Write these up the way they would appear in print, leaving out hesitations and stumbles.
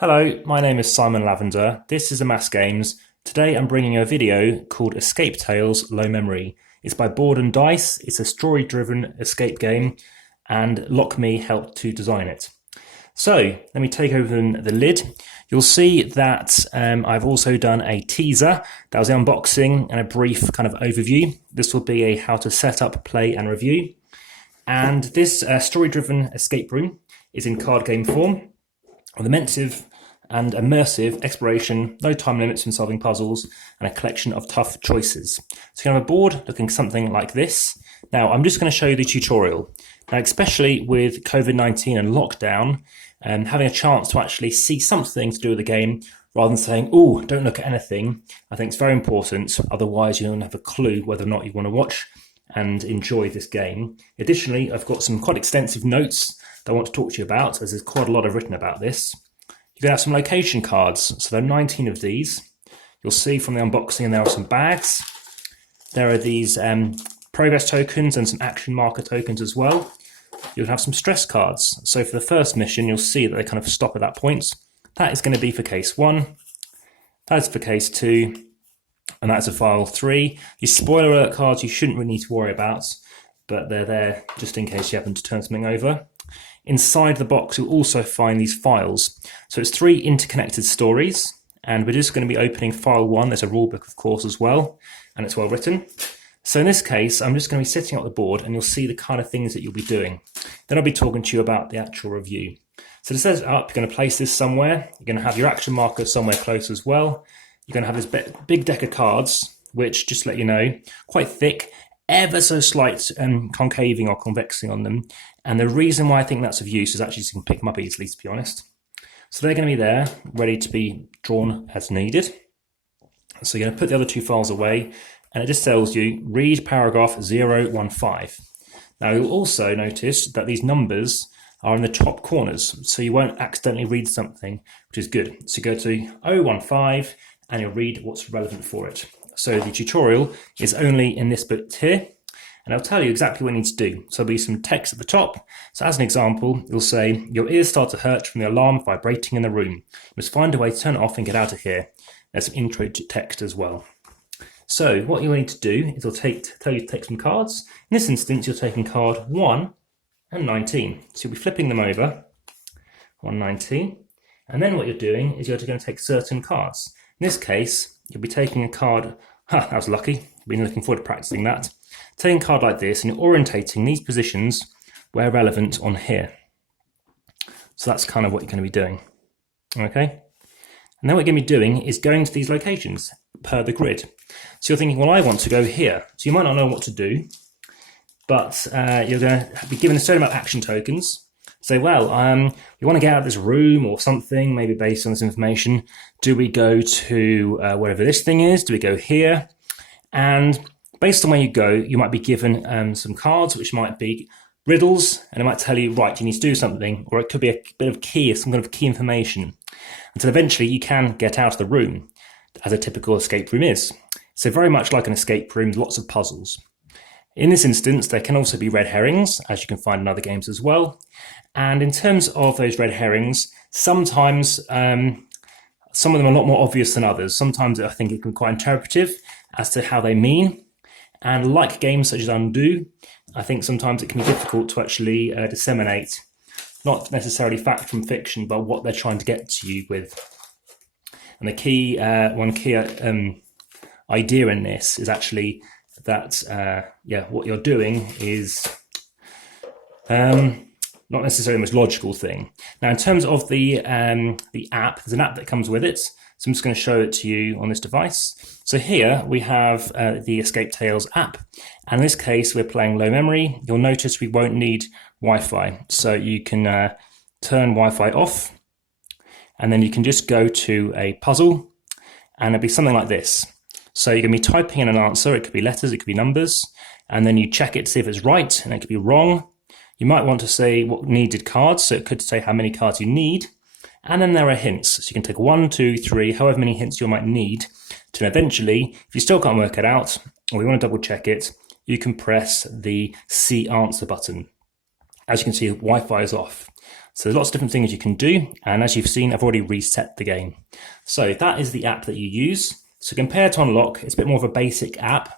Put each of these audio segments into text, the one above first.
Hello, my name is Simon Lavender. This is AmassGames. Today I'm bringing you a video called Escape Tales Low Memory. It's by Board and Dice. It's a story-driven escape game, and LockMe helped to design it. So let me take open the lid. You'll see that I've also done a teaser. That was the unboxing and a brief kind of overview. This will be a how to set up, play and review. And this story-driven escape room is in card game form, with immersive and immersive exploration, no time limits in solving puzzles, and a collection of tough choices. So you can have a board looking something like this. Now, I'm just going to show you the tutorial. Now, especially with COVID-19 and lockdown, having a chance to actually see something to do with the game, rather than saying, oh, don't look at anything, I think it's very important. Otherwise, you don't have a clue whether or not you want to watch and enjoy this game. Additionally, I've got some quite extensive notes that I want to talk to you about, as there's quite a lot I've written about this. You can have some location cards, so there are 19 of these. You'll see from the unboxing there are some bags. There are these progress tokens and some action marker tokens as well. You'll have some stress cards. So for the first mission, you'll see that they kind of stop at that point. That is going to be for case 1. That is for case 2. And that's a file 3. These spoiler alert cards you shouldn't really need to worry about, but they're there just in case you happen to turn something over. Inside the box, you'll also find these files. So it's 3 interconnected stories, and we're just going to be opening file 1. There's a rulebook, of course, as well, and it's well written. So in this case, I'm just going to be setting up the board, and you'll see the kind of things that you'll be doing. Then I'll be talking to you about the actual review. So to set it up, you're going to place this somewhere. You're going to have your action marker somewhere close as well. You're going to have this big deck of cards, which, just to let you know, quite thick, ever so slight concaving or convexing on them. And the reason why I think that's of use is actually so you can pick them up easily, to be honest. So they're going to be there, ready to be drawn as needed. So you're going to put the other 2 files away, and it just tells you, read paragraph 015. Now you'll also notice that these numbers are in the top corners, so you won't accidentally read something, which is good. So you go to 015, and you'll read what's relevant for it. So the tutorial is only in this bit here, and I'll tell you exactly what you need to do. So there'll be some text at the top. So as an example, you'll say, your ears start to hurt from the alarm vibrating in the room. You must find a way to turn it off and get out of here. There's some intro text as well. So what you'll need to do is tell you to take some cards. In this instance, you're taking card 1 and 19. So you'll be flipping them over, 119. And then what you're doing is you're going to take certain cards. In this case, you'll be taking a card, that was lucky, I've been looking forward to practicing that. Taking a card like this, and you're orientating these positions where relevant on here. So that's kind of what you're going to be doing. Okay? And then what you're going to be doing is going to these locations per the grid. So you're thinking, well, I want to go here. So you might not know what to do, but you're going to be given a certain amount of action tokens. Say, well, we want to get out of this room or something, maybe based on this information. Do we go to wherever this thing is? Do we go here? And based on where you go, you might be given some cards, which might be riddles, and it might tell you, right, you need to do something, or it could be a bit of key, some kind of key information, until eventually you can get out of the room, as a typical escape room is. So very much like an escape room, lots of puzzles. In this instance, there can also be red herrings, as you can find in other games as well. And in terms of those red herrings, sometimes some of them are a lot more obvious than others. Sometimes I think it can be quite interpretive as to how they mean. And like games such as Undo, I think sometimes it can be difficult to actually disseminate, not necessarily fact from fiction, but what they're trying to get to you with. And the key, one key idea in this is actually that, what you're doing is not necessarily the most logical thing. Now, in terms of the app, there's an app that comes with it. So I'm just going to show it to you on this device. So here we have the Escape Tales app. And in this case, we're playing low memory. You'll notice we won't need Wi-Fi. So you can turn Wi-Fi off, and then you can just go to a puzzle, and it'll be something like this. So you're going to be typing in an answer. It could be letters, it could be numbers, and then you check it to see if it's right, and it could be wrong. You might want to say what needed cards, so it could say how many cards you need. And then there are hints. So you can take 1, 2, 3, however many hints you might need to eventually, if you still can't work it out, or you want to double check it, you can press the C answer button. As you can see, Wi-Fi is off. So there's lots of different things you can do, and as you've seen, I've already reset the game. So that is the app that you use. So compared to Unlock, it's a bit more of a basic app,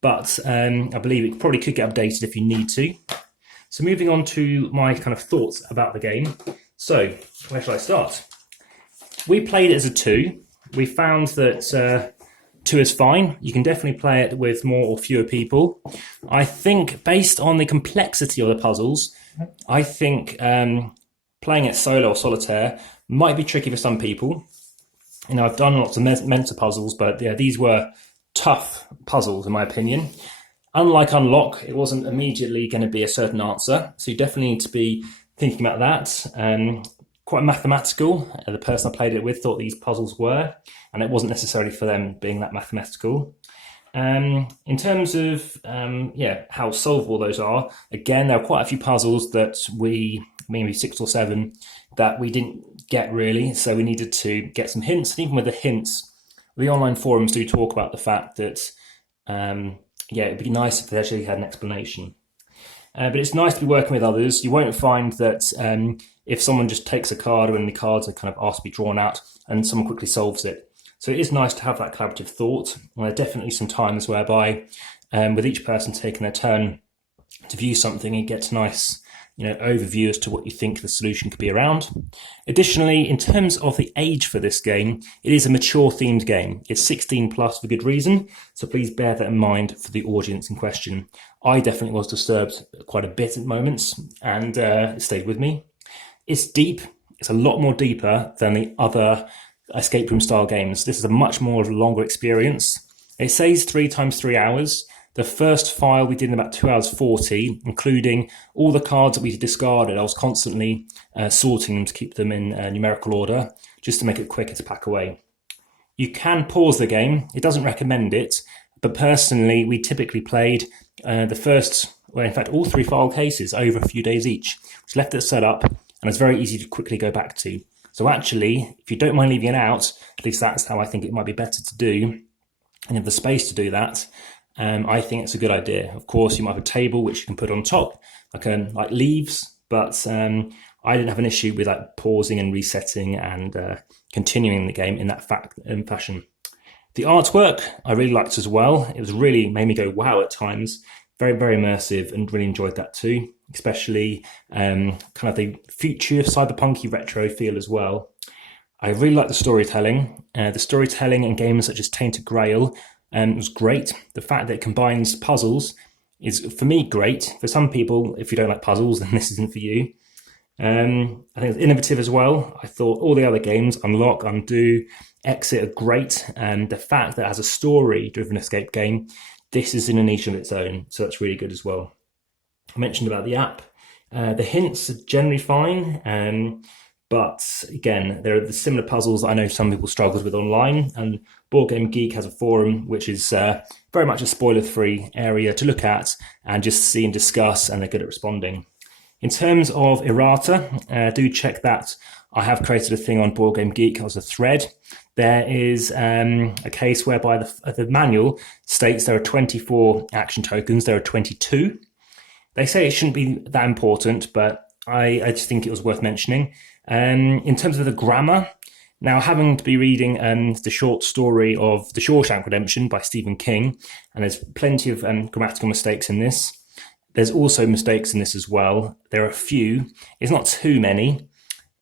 but I believe it probably could get updated if you need to. So moving on to my kind of thoughts about the game. So where shall I start? We played it as a 2. We found that 2 is fine. You can definitely play it with more or fewer people. I think based on the complexity of the puzzles, I think playing it solo or solitaire might be tricky for some people. You know, I've done lots of mental puzzles, but yeah, these were tough puzzles in my opinion. Unlike Unlock, it wasn't immediately going to be a certain answer, so you definitely need to be thinking about that. Quite mathematical. The person I played it with thought these puzzles were, and it wasn't necessarily for them being that mathematical. In terms of how solvable those are, again, there are quite a few puzzles that maybe 6 or 7, that we didn't get really, so we needed to get some hints. And even with the hints, the online forums do talk about the fact that it'd be nice if they actually had an explanation. But it's nice to be working with others. You won't find that if someone just takes a card or any cards are kind of asked to be drawn out and someone quickly solves it. So it is nice to have that collaborative thought. And there are definitely some times whereby with each person taking their turn to view something, you get a nice overview as to what you think the solution could be around. Additionally, in terms of the age for this game, it is a mature themed game. It's 16 plus for good reason, so please bear that in mind for the audience in question. I definitely was disturbed quite a bit at moments, and it stayed with me. It's deep. It's a lot more deeper than the other escape room style games. This is a much more longer experience. It says 3 times 3 hours. The first file we did in about 2 hours 40, including all the cards that we discarded. I was constantly sorting them to keep them in numerical order, just to make it quicker to pack away. You can pause the game. It doesn't recommend it, but personally, we typically played all 3 file cases over a few days each, which left it set up, and it's very easy to quickly go back to. So actually, if you don't mind leaving it out, at least that's how I think it might be better to do, and have the space to do that, I think it's a good idea. Of course, you might have a table which you can put on top, like leaves, but I didn't have an issue with pausing and resetting and continuing the game in that fashion. The artwork I really liked as well. It was really made me go wow at times. Very, very immersive, and really enjoyed that too. Especially kind of the future cyberpunky retro feel as well. I really like the storytelling. The storytelling in games such as Tainted Grail was great. The fact that it combines puzzles is, for me, great. For some people, if you don't like puzzles, then this isn't for you. I think it's innovative as well. I thought all the other games, Unlock, Undo, Exit, are great. And the fact that as a story-driven escape game, this is in a niche of its own. So that's really good as well. I mentioned about the app. The hints are generally fine. But again, there are the similar puzzles that I know some people struggle with online, and BoardgameGeek has a forum which is very much a spoiler-free area to look at and just see and discuss, and they're good at responding. In terms of errata, do check that. I have created a thing on BoardgameGeek as a thread. There is a case whereby the manual states there are 24 action tokens, there are 22. They say it shouldn't be that important, but I just think it was worth mentioning. In terms of the grammar, now having to be reading the short story of The Shawshank Redemption by Stephen King, and there's plenty of grammatical mistakes in this. There's also mistakes in this as well. There are a few. It's not too many.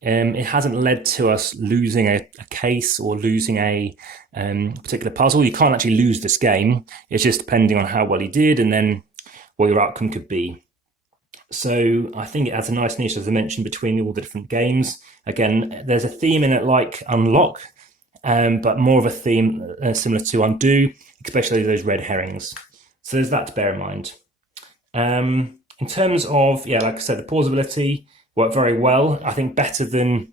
It hasn't led to us losing a case or losing a particular puzzle. You can't actually lose this game. It's just depending on how well you did and then what your outcome could be. So I think it adds a nice niche, as I mentioned, between all the different games. Again, there's a theme in it like Unlock, but more of a theme similar to Undo, especially those red herrings. So there's that to bear in mind. In terms of, like I said, the pausability worked very well. I think better than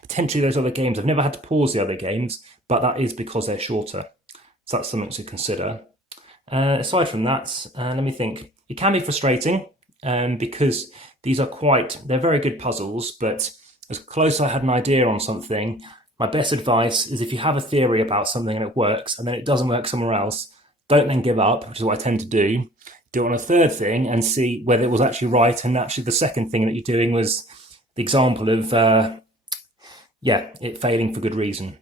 potentially those other games. I've never had to pause the other games, but that is because they're shorter. So that's something to consider. Aside from that, let me think. It can be frustrating. Because they're very good puzzles, but as close as I had an idea on something, my best advice is if you have a theory about something and it works, and then it doesn't work somewhere else, don't then give up, which is what I tend to do. Do it on a third thing and see whether it was actually right, and actually the second thing that you're doing was the example of it failing for good reason.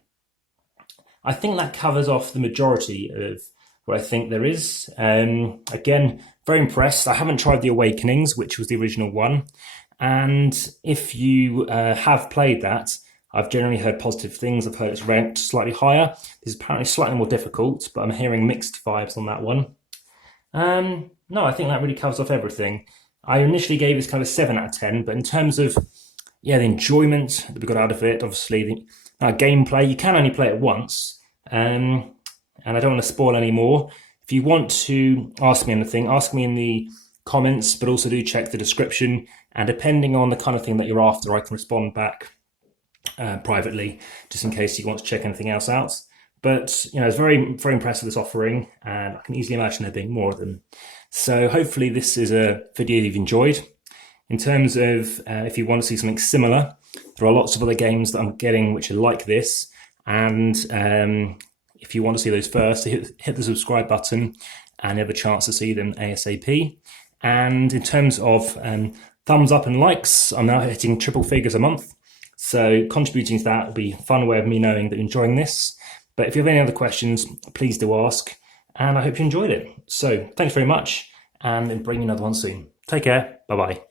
I think that covers off the majority of what I think there is. Again, very impressed. I haven't tried the Awakenings, which was the original one. And if you have played that, I've generally heard positive things. I've heard it's ranked slightly higher. This is apparently slightly more difficult, but I'm hearing mixed vibes on that one. No, I think that really covers off everything. I initially gave this kind of a 7 out of 10, but in terms of the enjoyment that we got out of it, obviously the gameplay, you can only play it once, and I don't want to spoil any more. If you want to ask me anything, ask me in the comments, but also do check the description, and depending on the kind of thing that you're after, I can respond back privately, just in case you want to check anything else out. But I was very, very impressed with this offering, and I can easily imagine there being more of them. So hopefully this is a video you've enjoyed. In terms of if you want to see something similar, there are lots of other games that I'm getting which are like this, and if you want to see those first, hit the subscribe button and you have a chance to see them ASAP. And in terms of thumbs up and likes, I'm now hitting triple figures a month, so contributing to that will be a fun way of me knowing that you're enjoying this. But if you have any other questions, please do ask, and I hope you enjoyed it. So thanks very much, and bring another one soon. Take care. Bye-bye.